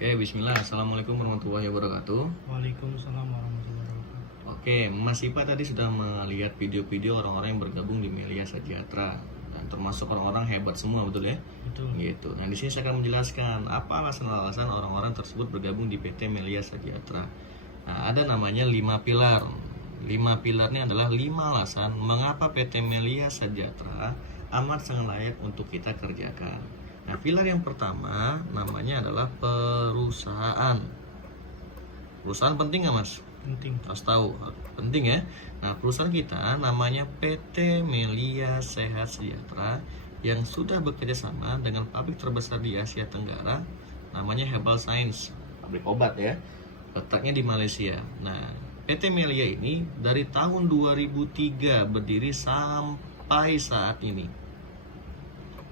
Oke, bismillah. Assalamualaikum warahmatullahi wabarakatuh. Waalaikumsalam warahmatullahi wabarakatuh. Oke, Mas Ipa tadi sudah melihat video-video orang-orang yang bergabung di Melia Sejahtera dan termasuk orang-orang hebat semua, betul ya? Betul. Gitu. Nah, di sini saya akan menjelaskan apa alasan-alasan orang-orang tersebut bergabung di PT Melia Sejahtera. Nah, ada namanya 5 pilar. 5 pilar ini adalah 5 alasan mengapa PT Melia Sejahtera amat sangat layak untuk kita kerjakan. Nah, pilar yang pertama namanya adalah perusahaan. Perusahaan penting nggak, Mas? Penting. Harus tahu, penting ya. Nah, perusahaan kita namanya PT Melia Sehat Sejahtera yang sudah bekerja sama dengan pabrik terbesar di Asia Tenggara, namanya Herbal Science, pabrik obat ya. Letaknya di Malaysia. Nah, PT Melia ini dari tahun 2003 berdiri sampai saat ini.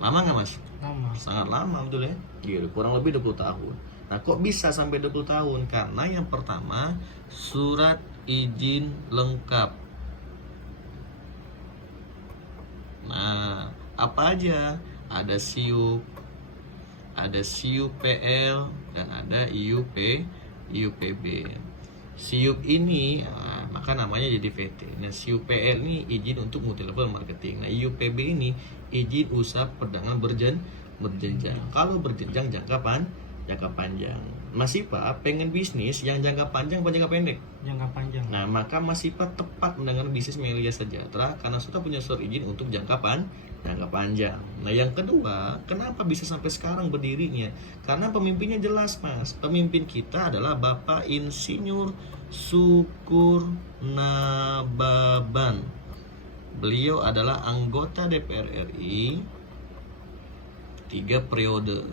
Lama nggak, Mas? Lama. Sangat lama, betul ya? Gitu, kurang lebih 20 tahun. Nah, kok bisa sampai 20 tahun? Karena yang pertama, surat izin lengkap. Nah, apa aja? Ada SIUP, ada SIUPL, dan ada IUPB. SIUP ini, maka namanya jadi PT. Nah, SIUPL ini izin untuk multi level marketing. Nah, IUPB ini izin usaha perdagangan berjenjang. Kalau berjenjang jangka panjang. Mas Ipa pengen bisnis yang jangka panjang atau jangka pendek? Jangka panjang. Nah, maka Mas Ipa tepat mendengar bisnis Melia Sejahtera karena sudah punya surat izin untuk jangka panjang. Nah, yang kedua, kenapa bisa sampai sekarang berdirinya? Karena pemimpinnya jelas, Mas. Pemimpin kita adalah Bapak Insinyur Syukur Nababan. Beliau adalah anggota DPR RI 3 periode.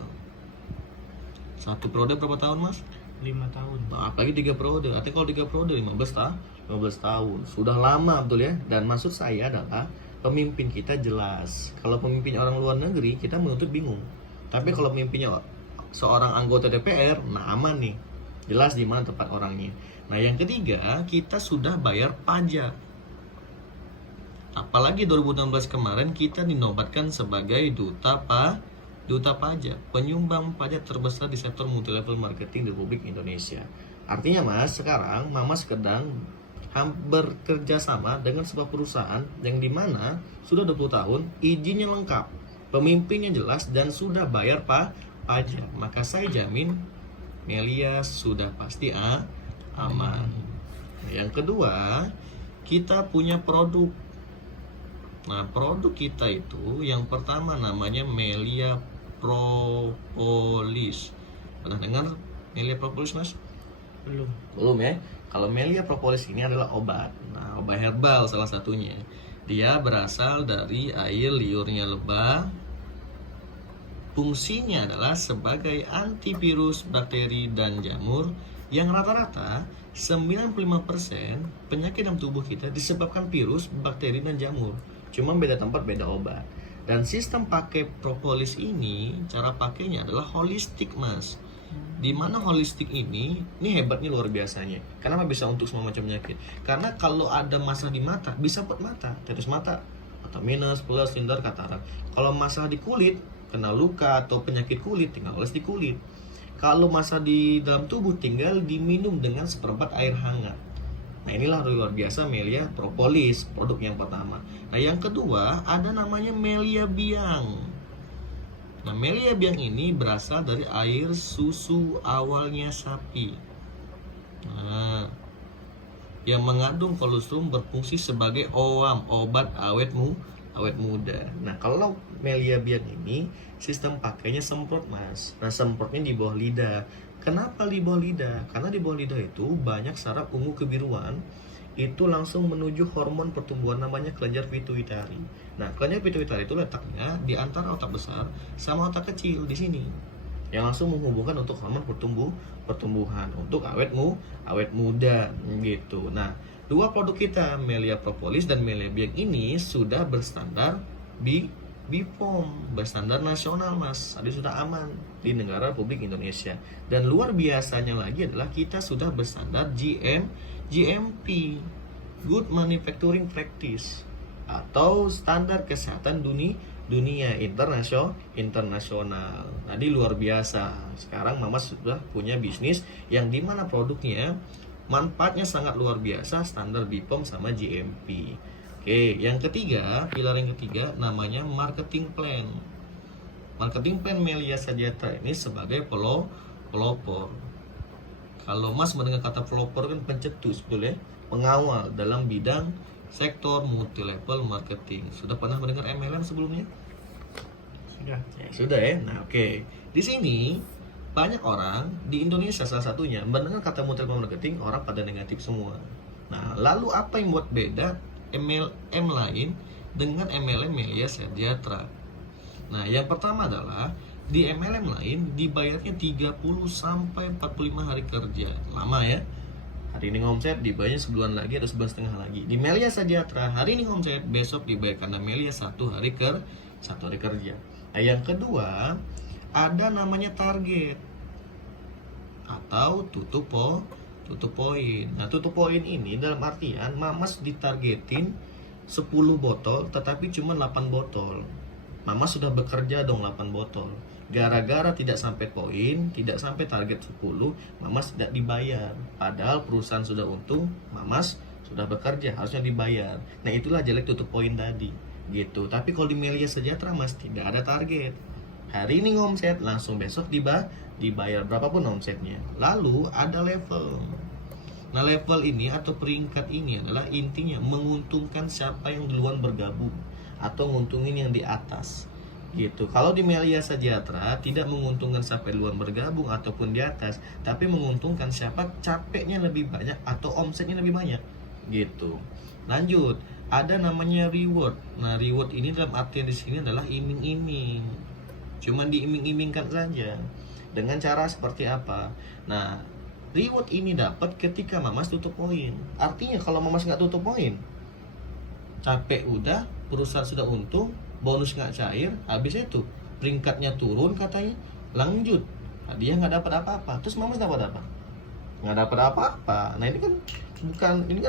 1 periode berapa tahun, Mas? 5 tahun. Nah, apalagi 3 periode. Artinya kalau 3 periode 15 tahun. Sudah lama, betul ya? Dan maksud saya adalah pemimpin kita jelas. Kalau pemimpin orang luar negeri, kita menuntut bingung. Tapi kalau pemimpinnya seorang anggota DPR, nah aman nih. Jelas di mana tempat orangnya. Nah, yang ketiga, kita sudah bayar pajak. Apalagi 2016 kemarin kita dinobatkan sebagai duta pajak, penyumbang pajak terbesar di sektor multilevel marketing di Republik Indonesia. Artinya, Mas, sekarang Mama sedang bekerja sama dengan sebuah perusahaan yang dimana sudah 20 tahun, izinnya lengkap, pemimpinnya jelas, dan sudah bayar pajak. Maka saya jamin Melia sudah pasti aman. Yang kedua, kita punya produk. Nah, produk kita itu yang pertama namanya Melia Propolis. Pernah dengar Melia Propolis, Mas? Belum ya? Kalau Melia Propolis ini adalah obat. Nah, obat herbal salah satunya. Dia berasal dari air liurnya lebah. Fungsinya adalah sebagai antivirus bakteri dan jamur yang rata-rata 95% penyakit dalam tubuh kita disebabkan virus, bakteri, dan jamur. Cuma beda tempat, beda obat. Dan sistem pakai propolis ini, cara pakainya adalah holistik, Mas. Dimana holistik ini hebatnya luar biasanya. Kenapa bisa untuk semua macam penyakit? Karena kalau ada masalah di mata, bisa buat mata, tetes mata, atau minus, plus, lindar, katarak. Kalau masalah di kulit, kena luka atau penyakit kulit, tinggal oles di kulit. Kalau masalah di dalam tubuh, tinggal diminum dengan seperempat air hangat. Nah, inilah luar biasa Melia Propolis, produk yang pertama. Nah, yang kedua ada namanya Melia Biang. Nah, Melia Biang ini berasal dari air susu awalnya sapi. Nah, yang mengandung kolostrum berfungsi sebagai obat awet muda. Nah, kalau Melia Biang ini sistem pakainya semprot, Mas. Nah, semprotnya di bawah lidah. Kenapa di bawah lidah? Karena di bawah lidah itu banyak saraf ungu kebiruan, itu langsung menuju hormon pertumbuhan namanya kelenjar pituitari. Nah, kelenjar pituitari itu letaknya di antara otak besar sama otak kecil di sini, yang langsung menghubungkan untuk hormon pertumbuhan untuk awet muda gitu. Nah, 2 produk kita, Melia Propolis dan Melia Biang ini sudah berstandar BPOM, berstandar nasional, Mas. Jadi sudah aman di negara Republik Indonesia. Dan luar biasanya lagi adalah kita sudah berstandar GMP, Good Manufacturing Practice, atau standar kesehatan dunia internasional. Tadi luar biasa. Sekarang Mamas sudah punya bisnis yang dimana produknya manfaatnya sangat luar biasa, standar BPOM sama GMP. Oke, yang ketiga, pilar yang ketiga namanya marketing plan. Marketing plan Melia Sadyatra ini sebagai pelopor. Kalau Mas mendengar kata pelopor kan pencetus, betul ya? Pengawal dalam bidang sektor multi level marketing. Sudah pernah mendengar MLM sebelumnya? Sudah. Sudah ya. Nah, oke. Di sini banyak orang di Indonesia salah satunya mendengar kata multi level marketing, orang pada negatif semua. Nah, lalu apa yang buat beda MLM lain dengan MLM Melia Sadyatra? Nah, yang pertama adalah di MLM lain dibayarnya 30 sampai 45 hari kerja. Lama ya. Hari ini ngomset dibayarnya sebulan lagi atau sebulan setengah lagi. Di Melia Sadyatra hari ini ngomset, besok dibayar karena Melia satu hari kerja. Nah, yang kedua ada namanya target atau tutup poin. Nah, tutup poin ini dalam artian Mamas ditargetin 10 botol tetapi cuma 8 botol. Mamas sudah bekerja dong 8 botol. Gara-gara tidak sampai poin, tidak sampai target 10, Mamas tidak dibayar. Padahal perusahaan sudah untung, Mamas sudah bekerja, harusnya dibayar. Nah, itulah jelek tutup poin tadi. Gitu. Tapi kalau di Melia Sadyatra Mas tidak ada target. Hari ini ngomset, langsung besok dibayar berapapun omsetnya. Lalu ada level. Nah, level ini atau peringkat ini adalah intinya menguntungkan siapa yang duluan bergabung atau nguntungin yang di atas. Gitu. Kalau di Melia Sadyatra tidak menguntungkan siapa yang duluan bergabung ataupun di atas, tapi menguntungkan siapa capeknya lebih banyak atau omsetnya lebih banyak. Gitu. Lanjut, ada namanya reward. Nah, reward ini dalam artian di sini adalah iming-iming. Cuman diiming-imingkan saja. Dengan cara seperti apa? Nah, reward ini dapat ketika Mamas tutup poin. Artinya kalau Mamas nggak tutup poin, capek udah, perusahaan sudah untung, bonus nggak cair, habis itu peringkatnya turun katanya, lanjut, dia nggak dapat apa-apa, terus Mamas dapat apa? Nggak dapat apa-apa. Nah, ini kan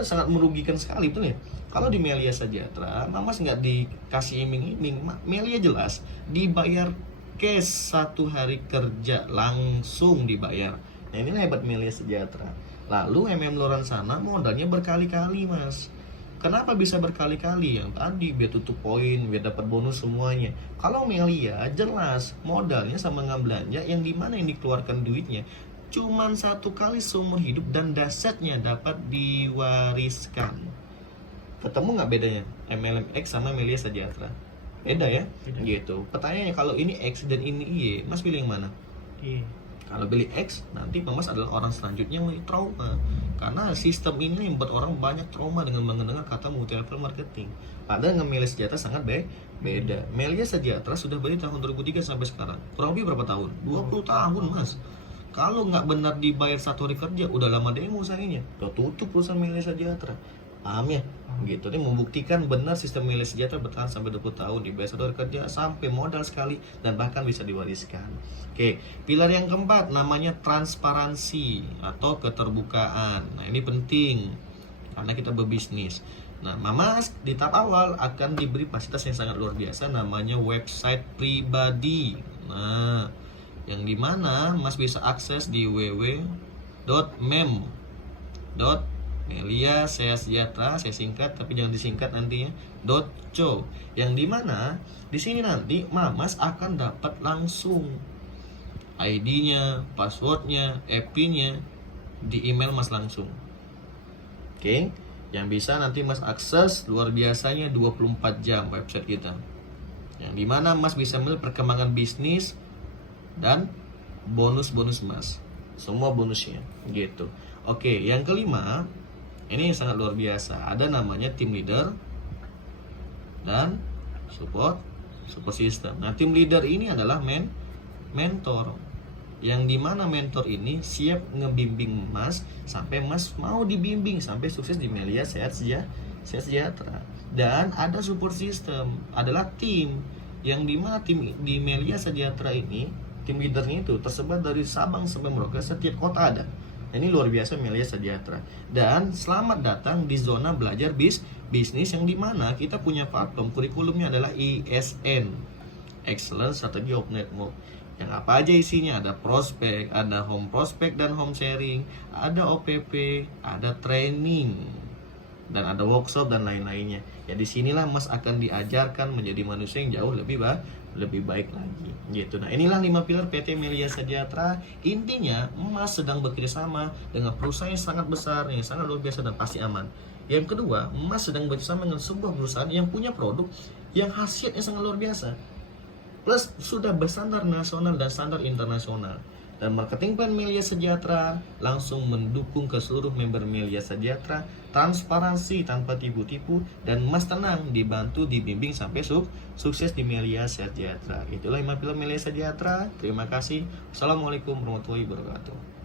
sangat merugikan sekali tuh ya. Kalau di Melia Sadyatra, Mamas nggak dikasih iming-iming, Melia jelas dibayar cash 1 hari kerja langsung dibayar. Nah, inilah hebat Melia Sadyatra. Lalu luar sana modalnya berkali-kali Mas. Kenapa bisa berkali-kali? Yang tadi biar tutup poin, biar dapat bonus semuanya. Kalau Melia jelas modalnya sama nggak belanja, yang dimana yang dikeluarkan duitnya cuman 1 kali seumur hidup dan dasarnya dapat diwariskan. Ketemu nggak bedanya MLM X sama Melia Sadyatra? Beda ya? Beda. Gitu. Pertanyaannya kalau ini X dan ini Y, Mas pilih yang mana? Iya. Kalau pilih X, nanti Mamas adalah orang selanjutnya yang trauma. Karena sistem ini yang membuat orang banyak trauma dengan mendengar kata multi level marketing. Padahal dengan Melia Sadyatra sangat beda. Melia Sadyatra sudah berdiri tahun 2003 sampai sekarang. Kurang lebih berapa tahun? 20 tahun Mas. Kalau nggak benar dibayar 1 hari kerja, udah lama demo sayangnya. Udah tutup perusahaan Melia Sadyatra. Paham ya? Gitu. Ini membuktikan benar sistem Melia Sadyatra bertahan sampai 20 tahun, dibayar 1 hari kerja sampai modal sekali dan bahkan bisa diwariskan. Oke, pilar yang keempat namanya transparansi atau keterbukaan. Nah, ini penting karena kita berbisnis. Nah, Mamas di tahap awal akan diberi fasilitas yang sangat luar biasa namanya website pribadi. Nah, yang dimana Mas bisa akses di www.mem.melia sadyatra, saya singkat tapi jangan disingkat nantinya .co, yang dimana di sini nanti Mamas akan dapat langsung ID-nya, passwordnya, IP-nya di email Mas langsung. Oke, yang bisa nanti Mas akses luar biasanya 24 jam website kita, yang dimana Mas bisa melihat perkembangan bisnis dan bonus-bonus Mas, semua bonusnya gitu. Oke, yang kelima ini sangat luar biasa, ada namanya team leader dan support system. Nah, team leader ini adalah mentor, yang dimana mentor ini siap ngebimbing Mas sampai Mas mau dibimbing sampai sukses di Melia Sadyatra. Dan ada support system, adalah tim, yang dimana tim di Melia Sadyatra ini tim leadernya itu tersebar dari Sabang sampai Merauke, setiap kota ada. Ini luar biasa Melia Sejahtera. Dan selamat datang di zona belajar bisnis yang dimana kita punya platform kurikulumnya adalah ISN, Excellent Strategy of Network. Yang apa aja isinya? Ada prospek, ada home prospek dan home sharing, ada OPP, ada training, dan ada workshop dan lain-lainnya. Ya disinilah Mas akan diajarkan menjadi manusia yang jauh lebih baik lagi gitu. Nah inilah 5 pilar PT Melia Sejahtera. Intinya Mas sedang bekerja sama dengan perusahaan yang sangat besar, yang sangat luar biasa dan pasti aman. Yang kedua, Mas sedang bekerja sama dengan sebuah perusahaan yang punya produk yang khasiatnya sangat luar biasa, plus sudah berstandar nasional dan standar internasional. Dan marketing plan Melia Sejahtera langsung mendukung ke seluruh member Melia Sejahtera, transparansi tanpa tipu-tipu, dan Mas tenang dibantu dibimbing sampai sukses di Melia Sejahtera. Itulah 5 pilar Melia Sejahtera. Terima kasih. Assalamualaikum warahmatullahi wabarakatuh.